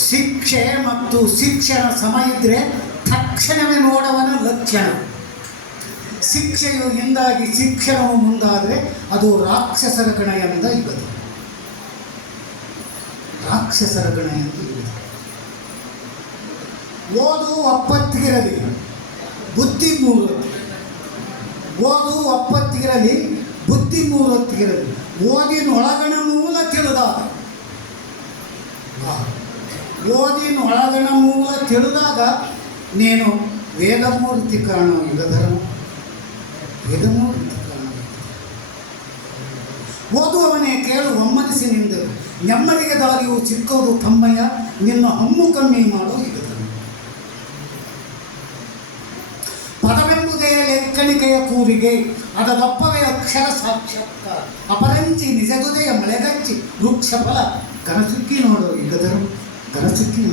ಶಿಕ್ಷೆ ಮತ್ತು ಶಿಕ್ಷಣ ಸಮಯ ಇದ್ರೆ ತಕ್ಷಣವೇ ನೋಡವನ ಲಕ್ಷಣ. ಶಿಕ್ಷೆಯು ಹಿಂದಾಗಿ ಶಿಕ್ಷಣವು ಮುಂದಾದರೆ ಅದು ರಾಕ್ಷಸರ ಗಣ ಎಂದ ಇವತ್ತು ರಾಕ್ಷಸರ ಗಣ ಎಂದು ಓದು ಒಪ್ಪತ್ತಿಗಿರಲಿ ಬುದ್ಧಿ ಮೂರತ್ತಿ ಓದು ಒಪ್ಪತ್ತಿಗಿರಲಿ ಬುದ್ಧಿ ಮೂರೊತ್ತಿಗಿರಲಿ ಓದಿನ ಒಳಗಣ ಮೂಲ ತಿಳಿದಾಗ ಓದಿನ ಒಳಗಣ ಮೂಲ ತಿಳಿದಾಗ ನೀನು ವೇದಮೂರ್ತಿ ಕಾಣೋ ಯುಗಧರ್ಮ ಧರ್ಮ ವೇದಮೂರ್ತಿ ಕಾಣೋ ಓದುವವನೇ ಕೇಳು ಒಮ್ಮನಸ್ಸಿನಿಂದಲು ನೆಮ್ಮದಿಗೆ ದಾರಿಯು ಚಿಕ್ಕೋದು ತಮ್ಮಯ್ಯ, ನಿನ್ನ ಹಮ್ಮು ಕಮ್ಮಿ ಮಾಡೋ ಯುಗಧರ್ಮ ಧರ್ಮ ಪದವೆಂಬುದೇ ಲೆಕ್ಕಣಿಕೆಯ ಕೂರಿಗೆ ಅದರೊಪ್ಪವೇ ಅಕ್ಷರ ಸಾಕ್ಷಾತ್ಕಾರ. ಅಪರಂಚಿ ನಿಜಗುದೆಯ ಮಳೆಗಚ್ಚಿ ವೃಕ್ಷ ಫಲ ಕನಸುಕ್ಕಿ ನೋಡು ಈಗ ಕನಸುಕ್ಕಿ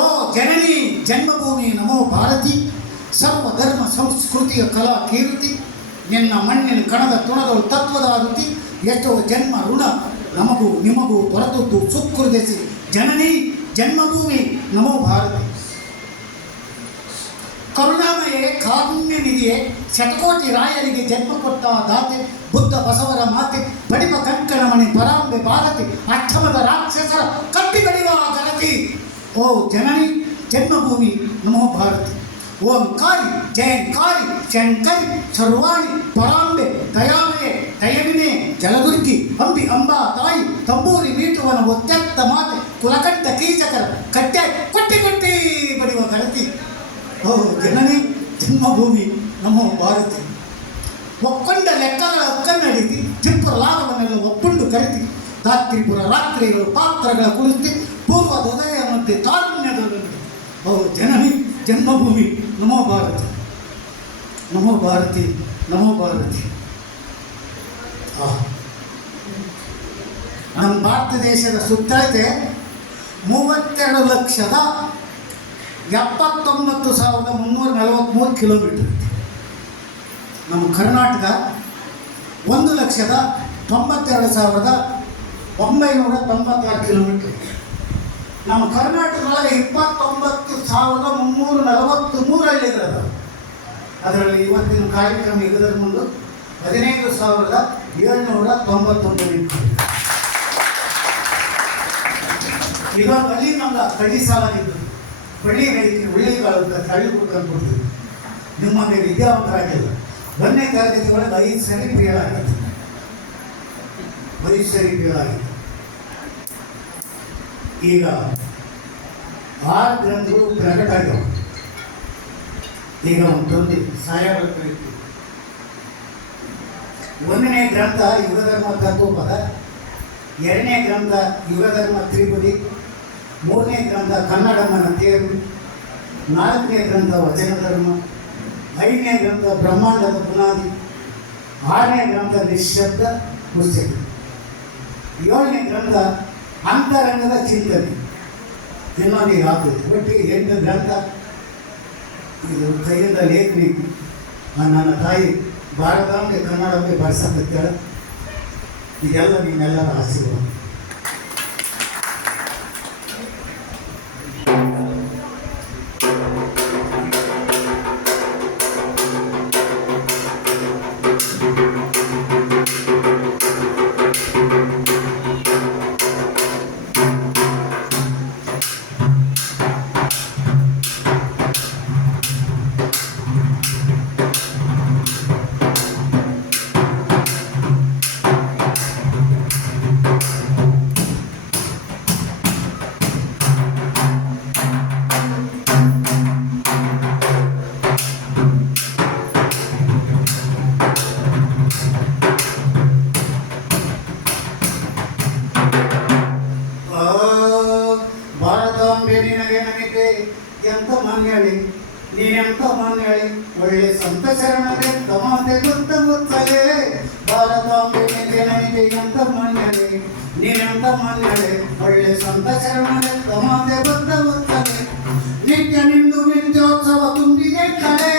ಓ ಜನನಿ ಜನ್ಮಭೂಮಿ ನಮೋ ಭಾರತಿ, ಸರ್ವ ಧರ್ಮ ಸಂಸ್ಕೃತಿಯ ಕಲಾ ಕೀರ್ತಿ, ನಿನ್ನ ಮಣ್ಣಿನ ಕಣದ ತುಣದಳು ತತ್ವದ ಆರುತಿ ಎಷ್ಟೋ ಜನ್ಮ ಋಣ ನಮಗೂ ನಿಮಗೂ ಹೊರತುದ್ದು ಸುಕ್ಕುರುದಿಸಿ ಜನನಿ ಜನ್ಮಭೂಮಿ ನಮೋ ಭಾರತಿ. ಕರುಣಾಮಯೇ ಕಾರುಣ್ಯ ನಿಧಿಯೇ ಶತಕೋಟಿ ರಾಯರಿಗೆ ಜನ್ಮ ಕೊಟ್ಟ ದಾತೆ ಬುದ್ಧ ಬಸವರ ಮಾತೆ ಬಡಿಪ ಕಂಕಣ ಮಣಿ ಪರಾಂಬೆ ಭಾರತಿ ಅಷ್ಟಮದ ರಾಕ್ಷಸರ ಕಟ್ಟಿ ಬಡಿವ ಗಣತಿ ಓ ಜನನಿ ಜನ್ಮಭೂಮಿ ನಮೋ ಭಾರತಿ ಓಂಕಾರಿ ಜಯಂಕಾರಿ ಶಂಕರಿ ಸರ್ವಾಣಿ ಪರಾಂಬೆ ದಯಾಮಯೇ ದಯವಿನೇ ಜಲದುರ್ಗಿ ಅಂಬಿ ಅಂಬಾ ತಾಯಿ ತಂಬೂರಿ ಮೀಟುವನ ಒತ್ತೆತ್ತ ಮಾತೆ ಕುಲಕಟ್ಟ ಕೀಚಕರ ಕಟ್ಟೆ ಕೊಟ್ಟಿ ಕೊಟ್ಟಿ ಬಡಿವ ಗಣತಿ ಓ ಜನನಿ ಜನ್ಮಭೂಮಿ, ನಮ್ಮ ಭಾರತಿ. ಒಕ್ಕೊಂಡ ಲೆಕ್ಕಗಳ ಒಕ್ಕನ್ನಡಿತಿ ಚಿಪ್ಪ ಲಾಭವನ್ನೆಲ್ಲ ಒಪ್ಪಂಡು ಕರಿತಿ ರಾತ್ರಿಪುರ ರಾತ್ರಿಗಳು ಪಾತ್ರಗಳ ಕುರಿತು ಪೂರ್ವ ಹೃದಯ ಮಧ್ಯೆ ತಾರುಣ್ಯದ ಓ ಜನನಿ ಜನ್ಮಭೂಮಿ ನಮೋ ಭಾರತಿ. ನಮೋ ಭಾರತಿ ನಮೋ ಭಾರತಿ. ನಮ್ಮ ಭಾರತ ದೇಶದ ಸುತ್ತಳತೆ ಮೂವತ್ತೆರಡು ಲಕ್ಷದ ಎಪ್ಪತ್ತೊಂಬತ್ತು ಸಾವಿರದ ಮುನ್ನೂರ ನಲವತ್ತ್ಮೂರು ಕಿಲೋಮೀಟರ್. ನಮ್ಮ ಕರ್ನಾಟಕ ಒಂದು ಲಕ್ಷದ ತೊಂಬತ್ತೆರಡು ಸಾವಿರದ ಒಂಬೈನೂರ ತೊಂಬತ್ತಾರು ಕಿಲೋಮೀಟರ್. ನಮ್ಮ ಕರ್ನಾಟಕದೊಳಗೆ ಇಪ್ಪತ್ತೊಂಬತ್ತು ಸಾವಿರದ ಮುನ್ನೂರ ನಲವತ್ತು ಮೂರು ಹಳ್ಳಿಗಳಿದಾವೆ ಅದರಲ್ಲಿ ಇವತ್ತಿನ ಕಾರ್ಯಕ್ರಮ ಇದರ ಮುಂದೆ ಹದಿನೈದು ಸಾವಿರದ ಏಳ್ನೂರ ತೊಂಬತ್ತೊಂದು ಇವಾಗ ಅಲ್ಲಿ ನಮ್ಮ ಕಡಿ ಸಾಲ ಬಳ್ಳಿ ರೀತಿ ಉಳ್ಳಿಗಳು ಕಾಲದಿಂದ ತಳ್ಳಿ ಕೊಡ್ಕೊಂಡು ಕೊಡ್ತೀವಿ ನಿಮ್ಮಂಗೆ ವಿದ್ಯಾವಂತರಾಗಿಲ್ಲ ಒಂದನೇ ತರಗತಿ ಒಳಗೆ ಐದು ಸರಿ ಫೇಲ್ ಆಗುತ್ತೆ. ಐದು ಸರಿ ಫೇಲ್ ಆಗಿತ್ತು. ಈಗ ಆ ಗ್ರಂಥಗಳು ಪ್ರಕಟ ಆಗ್ಯಾವ ಈಗ ಒಂದು ತಂದೆ ಕರಿತೀವಿ ಒಂದನೇ ಗ್ರಂಥ ಯುಗಧರ್ಮ ತತ್ವಪದ, ಎರಡನೇ ಗ್ರಂಥ ಯುಗಧರ್ಮ ತ್ರಿಪದಿ ಮೂರನೇ ಗ್ರಂಥ ಕನ್ನಡಮ್ಮನ ತೇರು ನಾಲ್ಕನೇ ಗ್ರಂಥ ವಚನ ಧರ್ಮ, ಐದನೇ ಗ್ರಂಥ ಬ್ರಹ್ಮಾಂಡದ ಪುನಾದಿ ಆರನೇ ಗ್ರಂಥ ನಿಶಬ್ದ ಪುಸ್ತಕ. ಏಳನೇ ಗ್ರಂಥ ಅಂತರಂಗದ ಚಿಂತನೆ. ಇನ್ನೊಂದಿಗೆ ಹಾಕುದು ಒಟ್ಟಿಗೆ ಎಂಟು ಗ್ರಂಥ. ಇದು ಕೈಯಿಂದ ಲೇಖನಿ. ನನ್ನ ತಾಯಿ ಭಾರತಾಂಬೆ ಕನ್ನಡಕ್ಕೆ ಬರ್ಸಂತೇಳ ಇದೆಲ್ಲ ನೀನೆಲ್ಲರ ಆಶೀರ್ವಾದ. ಒಳ್ಳೆ ಸಂತ ಶರಣರೇ ತಮಾತೆ ಗೊತ್ತ ಗೊತ್ತಲೇ ಭಾರತಾಂಬೆ ನಿನಗೆ ನಮಿತೆ ಎಂತ ಮಾನ್ಯಾಳಿ ನೀನೆಂತ ಮಾನ್ಯಾಳಿ ಒಳ್ಳೆ ಸಂತ ಶರಣರೇ ತಮಾತೆ ಗೊತ್ತ ಗೊತ್ತಲೇ ನಿತ್ಯ ನಿಂದು ನಿತ್ಯೋತ್ಸವ ತುಂಬಿದೆ ಕಳೆ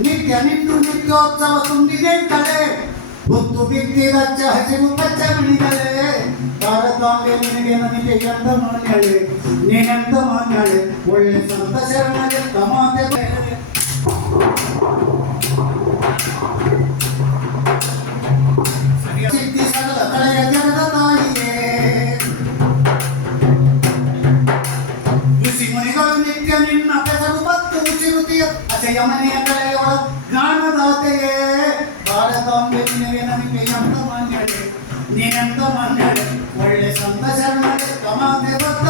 ನಿತ್ಯ ನಿಂದು ನಿತ್ಯೋತ್ಸವ ತುಂಬಿದೆ ಕಳೆ ಹೊತ್ತು ಬಿತ್ತಿದ ಹಸಿರು ಪಚ್ಚ ಮಣಿಗಳೇ ಭಾರತಾಂಬೆ ನಿನಗೆ ನನಗೆ ಎಂದ ಮಾನ್ಯಾಳೆ ನೀನೆಂದ ಮಾನ್ಯಾಳೆ ಒಳ್ಳೆ ಸಂತ ಶರಣಗೆ ತಮಾತೆ ಬೇರೆ. ಸಿದ್ಧಿ ಸಕಲ ಕಳೆಯ ಜಗದ ತಾಯಿಯೇ ಋಷಿ ಮುನಿಗಳು ನಿತ್ಯ ನಿನ್ನ ಹೆಸರು ಮತ್ತು ಚಿರುತಿಯ ಅಚಯ ಮನೆಯ ಕಲೆಯೊಳ ಜ್ಞಾನದಾತೆಯೇ ಭಾರತಾಂಬೆ ನಿನಗೆ ನನಗೆ ಎಂತ ಮಾನ್ಯಳೆ ನೀನೆಂತ ಮಾನ್ಯಳೆ ಒಳ್ಳೆ ಸಂತ ಶರಣಳೆ ತಮಾತೆ ಭಕ್ತ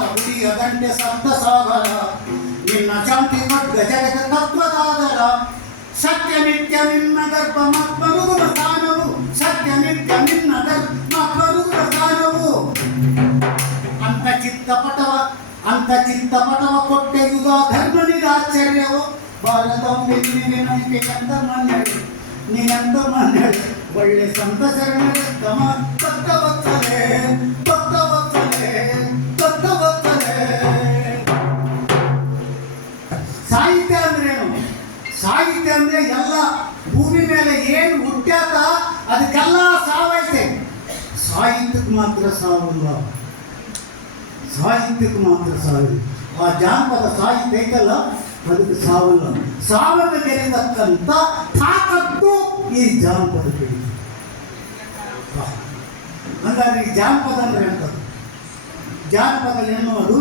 ನಿನ್ನ ನಾಡ ಹುಡಿಯ ಗಂಟೆ ಸಂತ ಸಾಗರ ನಿನ್ನ ಶಾಂತಿ ಮಗ್ಗ ಜಗದ ತತ್ವದಾದರ ಸತ್ಯ ನಿತ್ಯ ನಿನ್ನ ಗರ್ಭ ಮಕ್ಕಳುಗುಣ ಸ್ಥಾನವು ಸತ್ಯ ನಿತ್ಯ ನಿನ್ನ ಗರ್ಭ ಮಕ್ಕಳುಗುಣ ಸ್ಥಾನವು ಅಂತ ಚಿತ್ತಪಟವ ಅಂತ ಚಿತ್ತಪಟವ ಕೊಟ್ಟೆ ಯುಗ ಧರ್ಮನಿಗೆ ಆಶ್ಚರ್ಯವು ಭಾರತಾಂಬೆ ನಿನಗೆ ನನಗೆ ಕಂದ ಮಾನ್ಯಳೆ ನೀನಂತ ಮಾನ್ಯಳೆ ಒಳ್ಳೆ ಸಂತ ಶರಣೆ ತಮ ಭಕ್ತ ಭಕ್ತರೇ ಸಾಹಿತ್ಯ ಅಂದ್ರೇನು? ಸಾಹಿತ್ಯ ಅಂದ್ರೆ ಎಲ್ಲ ಭೂಮಿ ಮೇಲೆ ಏನು ಹುಟ್ಟ್ಯಾತ ಅದಕ್ಕೆಲ್ಲ ಸಾವೈತೆ ಸಾಹಿತ್ಯಕ್ಕೆ ಮಾತ್ರ ಸಾವಲ್ಲ ಸಾಹಿತ್ಯಕ್ಕೆ ಮಾತ್ರ ಸಾವಿಲ್ಲ ಆ ಜಾನಪದ ಸಾಹಿತ್ಯ ಐತಲ್ಲ, ಅದಕ್ಕೆ ಸಾವಲ್ಲ ಸಾವನ್ನು ಗೆಲ್ಲತಕ್ಕಂಥ ತಾಕತ್ತು ಈ ಜಾನಪದಕ್ಕೆ ಈ ಜಾನಪದ ಅಂದ್ರೆ ಎಂಥದ್ದು ಜಾನಪದ ಎನ್ನುವುದು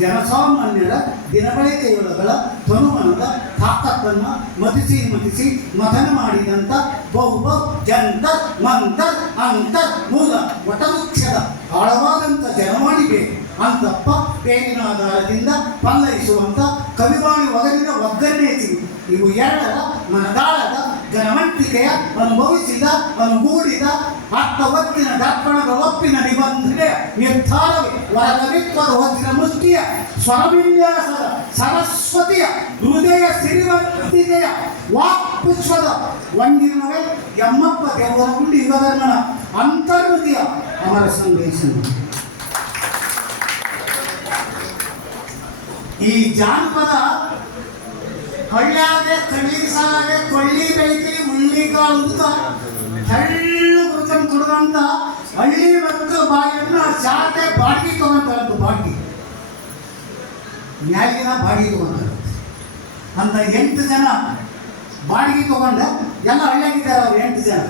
ಜನಸಾಮಾನ್ಯರ ದಿನಬಳಕೆಯುಳಗಳ ತನುಮನದ ತಾಕತ್ತನ್ನು ಮತಿಸಿ ಮತಿಸಿ ಮಥನ ಮಾಡಿದಂಥ ಬಹು ಜಂತ ಮಂತ ಅಂತ ಮೂಲ ವಟವೃಕ್ಷದ ಆಳವಾದಂಥ ಜನವಾಣಿಗೆ ಅಂತಪ್ಪ ಬೇರಿನ ಆಧಾರದಿಂದ ಪಲ್ಲಯಿಸುವಂಥ ಕವಿವಾಣಿ ಒಗರಿನ ಒಗ್ಗರಣೆ ಇವು ಎರಡರ ಮನದಾಳದ ಘನವಂತಿಕೆಯ ಅನುಭವಿಸಿದ ಅನುಗೂಡಿದ ಅರ್ಥವತ್ತಿನ ದರ್ಪಣದ ಒಪ್ಪಿನ ನಿಬಂಧನೆ ನಿರ್ಧಾರವೇ. ವರಕವಿತ್ವದ ವಜ್ರ ಮುಷ್ಟಿಯ ಸ್ವರವಿನ್ಯಾಸದ ಸರಸ್ವತಿಯ ಹೃದಯ ಸಿರಿವಂತಿಕೆಯ ವಾಕ್ಪುಷ್ಪದ ಒಂದಿನವೇ ಎಮ್ಮಪ್ಪ ದೇವರ ಗುಂಡಿ ಯುಗಧರ್ಮನ ಅಂತರ್ಮುತಿಯ ಅಮರ ಸಂದೇಶ ಈ ಜಾನಪದ ಹಳ್ಳ್ಯಾಗೆ ಕಳ್ಳಿ ಕೊಳ್ಳಿ ಬೆಳಿತೀರಿ ಉಳ್ಳಿ ಕಾಳುತ್ತ ಹಳ್ಳು ಕುಡ್ಕೊಂಡು ಕುಡ್ದಂತ ಹಳ್ಳಿ ಮತ್ತು ಬಾಯಿಯನ್ನ ಶಾಲೆ ಬಾಡಿಗೆ ತಗೊಂತಾರಂತ ಬಾಡಿಗೆ. ನ್ಯಾಯಿನ ಬಾಡಿಗೆ ತಗೊಂತಾರೆ ಅಂತ ಎಂಟು ಜನ ಬಾಡಿಗೆ ತಗೊಂಡ ಎಲ್ಲ ಹಳ್ಳಿಯಾಗಿದ್ದಾರೆ ಅವ್ರು ಎಂಟು ಜನ.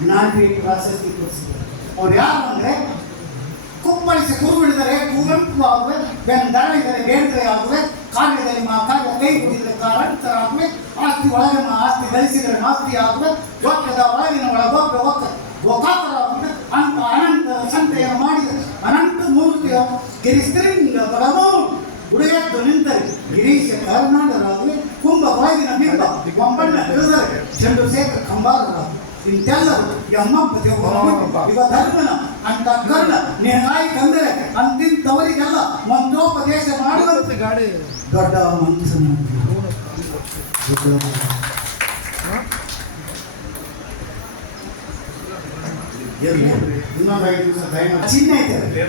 ಜ್ಞಾನಪೀಠ ಪ್ರಶಸ್ತಿ ಕೊಡಿಸಿದ್ದಾರೆ. ಅವ್ರು ಯಾರು ಅಂದರೆ ಕುಪ್ಪಳಿಸಿ ಕುರುಬಿಡಿದರೆ ಕುವೆಂಪು ಆಗುವೆ, ಬೆಂದಳಿದರೆ ಬೇಂದ್ರೆ ಆಗುವೆ ಕಾವ್ಯದಲ್ಲಿ ಮಾ ಕಾವ್ಯ ಕೈ ಕುಡಿದರೆ ಕಾರಂತರಾಗುವೆ ಆಸ್ತಿ ಒಳಗೆ ಮಾ ಆಸ್ತಿ ಗಳಿಸಿದರೆ ಆಸ್ತಿ ಆಗುವೆ ಗೊತ್ತದ ಒಳಗಿನ ಒಳ ಗೊಬ್ಬ ಒಕ್ಕ ಗೋಕಾಕರಾಗುವೆ ಅಂತ ಅನಂತ ಸಂತೆಯನ್ನು ಮಾಡಿದ ಅನಂತ ಮೂರ್ತಿಯ ಗಿರಿಸ್ತ್ರಿಂಗ ಬಡವು ಉಳಿಯತ್ತು ನಿಂತರೆ ಗಿರೀಶ ಕರ್ನಾಟಕರಾಗುವೆ ಕುಂಭ ಒಳಗಿನ ಬಿಂಬ ಒಂಬಣ್ಣ ತಿಳಿದರೆ ಚಂದ್ರಶೇಖರ ಕಂಬಾರರಾಗುವೆ ಇಂತೆಲ್ಲರು ಯಮ್ಮಪ್ಪ ಇವ ಧರ್ಮನ ಅಂತ ಕರ್ಣ ನೇನಾಯಿ ಕಂದರೆ ಅಂತಿಂತವರಿಗೆಲ್ಲ ಮಂತ್ರೋಪದೇಶ ಮಾಡುವಂತೆ. ಗಾಡಿ. ದೊಡ್ಡ ಮನುಷ್ಯನ ಇನ್ನೊಂದು ಐದು ದಿವಸ ಚಿಹ್ನೆ ಐತೆ